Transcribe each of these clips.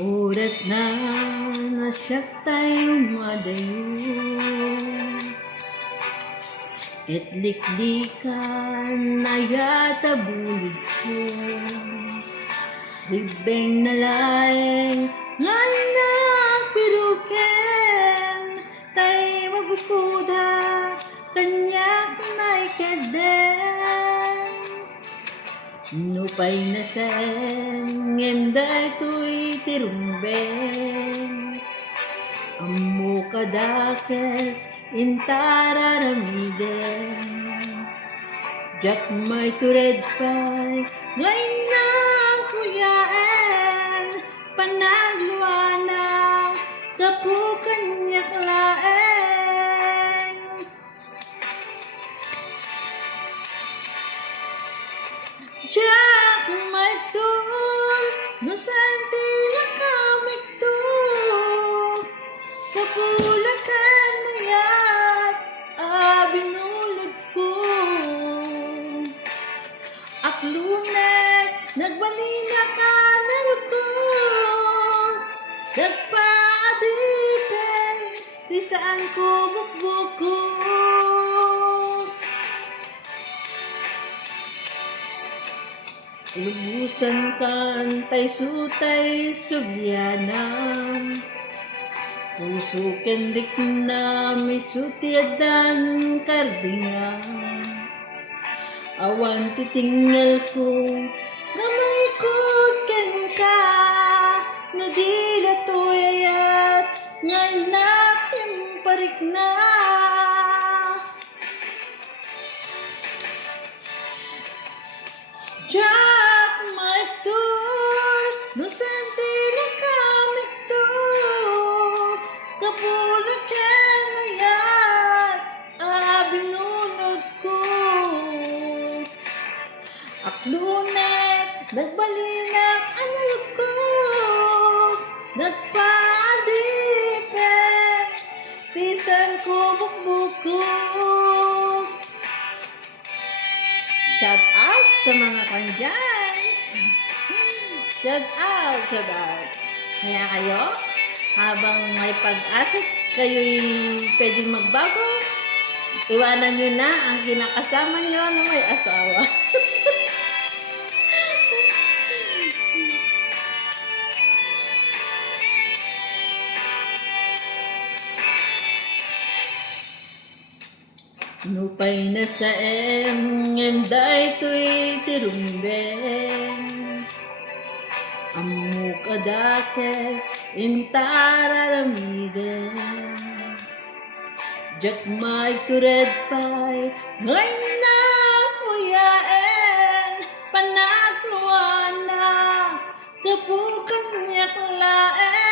Oras na nasyak tayong madayo, Kitliklikan na yata bulid ko, Ribeng na laeng nga na piruken, Tay mabukuda kanyak na ikeden. Nupay na sen ngenday tuy tirumbeng, Ammo kadakes intararamiden, Jak may tured pa'y ngayon na kuyaen, Panagluana kapukanyak laeng. Jak may tul no santi na kamit to, Kapulakan na yat binulod ko, Aklunet nagbalina ka naruko, Nagpaadipen di saan ko bukbuko. Lubusan kantay sutay sugyanam, Puso kendik na may sutiadan karbingan, Awan titinggal ko gamang ikot ken ka, No dila tuyayat ngay nakim parik na. Jak may tur no santi na kamit to, Kapulakan na yat binunod ko, Aklunet nagbalinak anayok ko, Nagpaadipen tisan ko bukbukog. Shout out sa mga kandyans! Shout out, shout out! Kaya kayo, habang may pag-asa kayo'y pwedeng magbago, iwanan nyo na ang kinakasama nyo na may asawa. Nupay na sa day tuy tirumbeng, Ammo kadakes intararamiden, Jak may tured pa'y ngayon na kuyaen, Panagluana kapukanyak laeng.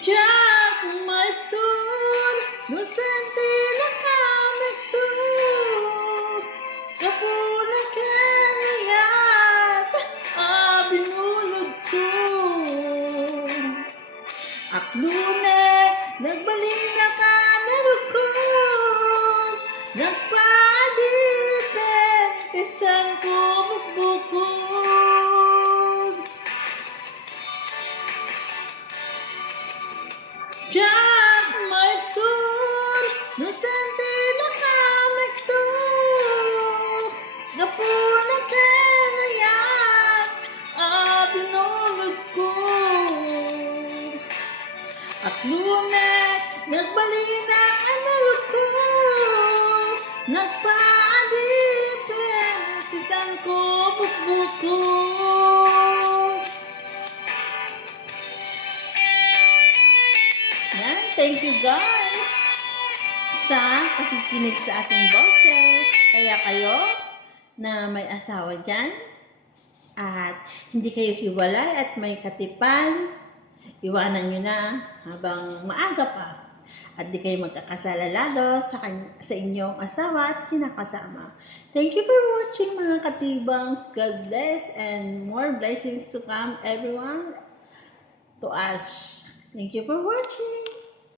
Jak may tur no santi na kamit to, Kapulakan na yat binulod ko, Aklunet nagbalina ka naruko, Nagpaadipen tisan ko bukbukog. Jak may tur no santi na kamit to, Kapulakan na yat binulod ko, Aklunet nagbalinak anayok ko, Nagpaadipen tisan ko bukbukog. Yan, thank you guys sa pakikinig sa ating boses. Kaya kayo na may asawa dyan at hindi kayo hiwalay at may katipan, iwanan nyo na habang maaga pa at di kayo magkakasala lalo sa inyong asawa at kinakasama. Thank you for watching mga katibangs. God bless and more blessings to come everyone to us. Thank you for watching.